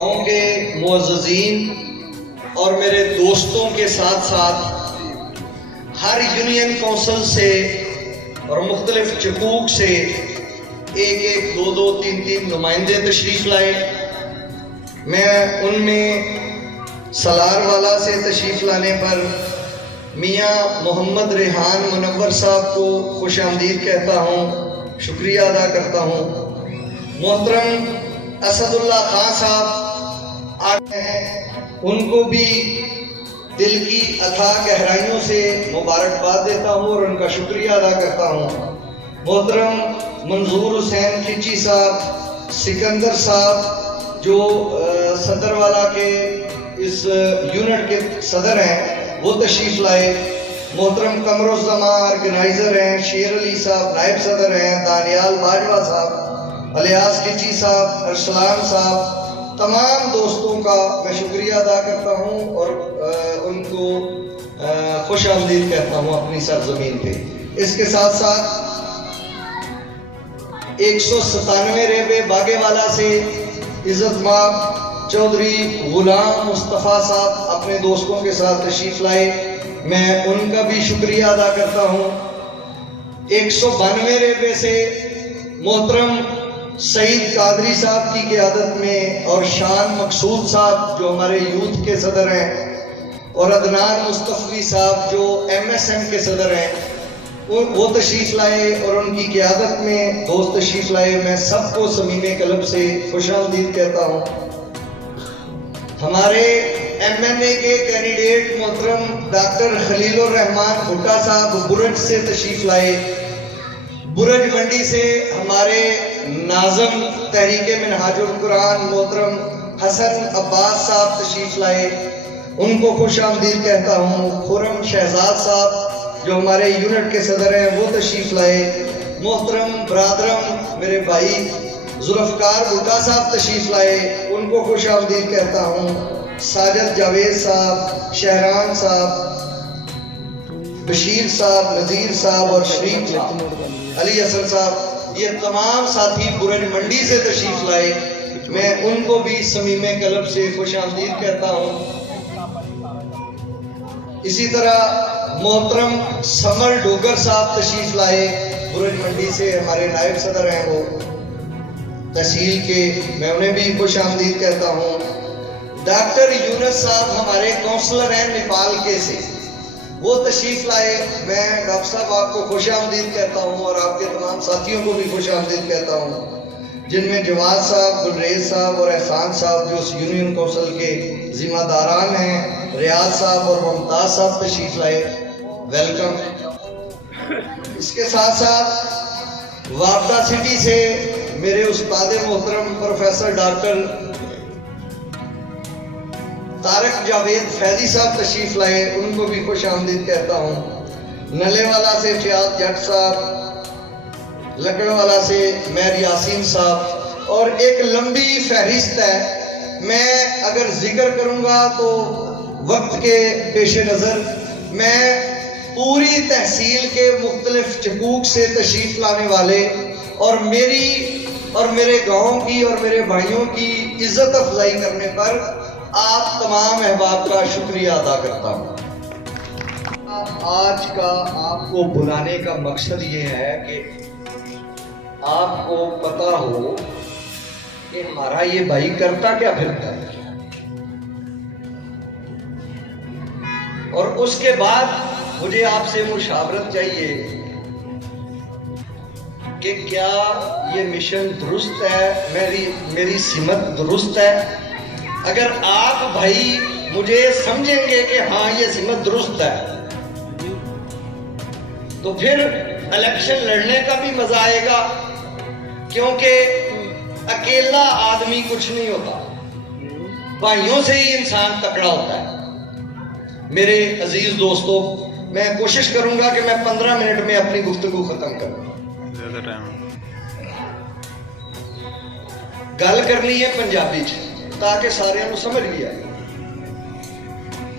گاؤں کے معززین اور میرے دوستوں کے ساتھ ساتھ ہر یونین کونسل سے اور مختلف چکوک سے ایک ایک دو دو تین تین نمائندے تشریف لائے۔ میں ان میں سلار والا سے تشریف لانے پر میاں محمد ریحان منور صاحب کو خوش آمدید کہتا ہوں، شکریہ ادا کرتا ہوں۔ محترم اسد اللہ خان صاحب آگے ہیں، ان کو بھی دل کی اتھاہ گہرائیوں سے مبارکباد دیتا ہوں اور ان کا شکریہ ادا کرتا ہوں۔ محترم منظور حسین کھچی صاحب، سکندر صاحب جو صدر والا کے اس یونٹ کے صدر ہیں، وہ تشریف لائے۔ محترم قمر الزمان آرگنائزر ہیں، شیر علی صاحب نائب صدر ہیں، دانیال باجوہ صاحب، الیاس کھچی صاحب، ارسلان صاحب، تمام دوستوں کا میں شکریہ ادا کرتا ہوں اور ان کو خوش آمدید کہتا ہوں اپنی سرزمین پہ۔ اس کے ساتھ ساتھ 197 ریبے باگے والا سے عزت مآب چودھری غلام مصطفیٰ صاحب اپنے دوستوں کے ساتھ تشریف لائے، میں ان کا بھی شکریہ ادا کرتا ہوں۔ 192 ریبے سے محترم سعید قادری صاحب کی قیادت میں اور شان مقصود صاحب جو ہمارے یوتھ کے صدر ہیں اور عدنان مصطفی صاحب جو MSM کے صدر ہیں، وہ تشریف لائے اور ان کی قیادت میں دوست تشریف لائے۔ میں سب کو صمیم قلب سے خوش آمدید کہتا ہوں۔ ہمارے MNA کے کینڈیڈیٹ محترم ڈاکٹر خلیل الرحمان بھٹا صاحب برج سے تشریف لائے۔ برج منڈی سے ہمارے ناظم تحریک منہاج القرآن محترم حسن عباس صاحب تشریف لائے، ان کو خوش آمدید کہتا ہوں۔ خرم شہزاد صاحب جو ہمارے یونٹ کے صدر ہیں، وہ تشریف لائے۔ محترم برادرم میرے بھائی ذوالفقار بھٹا صاحب تشریف لائے، ان کو خوش آمدید کہتا ہوں۔ ساجد جاوید صاحب، شہران صاحب، بشیر صاحب، نذیر صاحب اور شریف علی حسن صاحب، یہ تمام ساتھی برج منڈی سے تشریف لائے، میں ان کو بھی صمیم قلب سے خوش آمدید کہتا ہوں۔ اسی طرح محترم سمر ڈوگر صاحب تشریف لائے، برج منڈی سے ہمارے نائب صدر ہیں وہ تحصیل کے، میں انہیں بھی خوش آمدید کہتا ہوں۔ ڈاکٹر یونس صاحب ہمارے کونسلر ہیں نیپال کے سے، وہ تشریف لائے، میں ڈاکٹر صاحب آپ کو خوش آمدید کہتا ہوں اور آپ کے تمام ساتھیوں کو بھی خوش آمدید کہتا ہوں، جن میں جواد صاحب، گلریز صاحب اور احسان صاحب جو اس یونین کونسل کے ذمہ داران ہیں، ریاض صاحب اور ممتاز صاحب تشریف لائے، ویلکم۔ اس کے ساتھ ساتھ وابڈا سٹی سے میرے استاد محترم پروفیسر ڈاکٹر طارق جاوید فیضی صاحب تشریف لائے، ان کو بھی خوش آمدید کہتا ہوں۔ نلے والا سے فیاض جٹ صاحب، لکڑ والا سے مہر یاسین صاحب، اور ایک لمبی فہرست ہے، میں اگر ذکر کروں گا تو وقت کے پیش نظر میں پوری تحصیل کے مختلف چکوک سے تشریف لانے والے اور میری اور میرے گاؤں کی اور میرے بھائیوں کی عزت افزائی کرنے پر آپ تمام احباب کا شکریہ ادا کرتا ہوں۔ آج کا آپ کو بلانے کا مقصد یہ ہے کہ آپ کو پتا ہو کہ ہمارا یہ بھائی کرتا کیا پھرتا ہے، اور اس کے بعد مجھے آپ سے مشاورت چاہیے کہ کیا یہ مشن درست ہے، میری سمت درست ہے۔ اگر آپ بھائی مجھے سمجھیں گے کہ ہاں یہ سمت درست ہے، تو پھر الیکشن لڑنے کا بھی مزہ آئے گا، کیونکہ اکیلا آدمی کچھ نہیں ہوتا، بھائیوں سے ہی انسان تکڑا ہوتا ہے۔ میرے عزیز دوستو، میں کوشش کروں گا کہ میں 15 منٹ میں اپنی گفتگو ختم کروں۔ گل کرنی ہے پنجابی تاکہ سارے انہوں سمجھ بھی آئے۔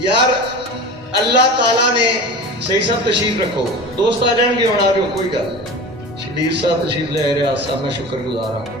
یار اللہ تعالیٰ نے صحیح صاحب تشریف رکھو، دوست آ جائیں گے، ہونا آ جاؤ، کوئی گل۔ شبیر صاحب تشریف لے، ریاض صاحب میں شکر گزار ہوں۔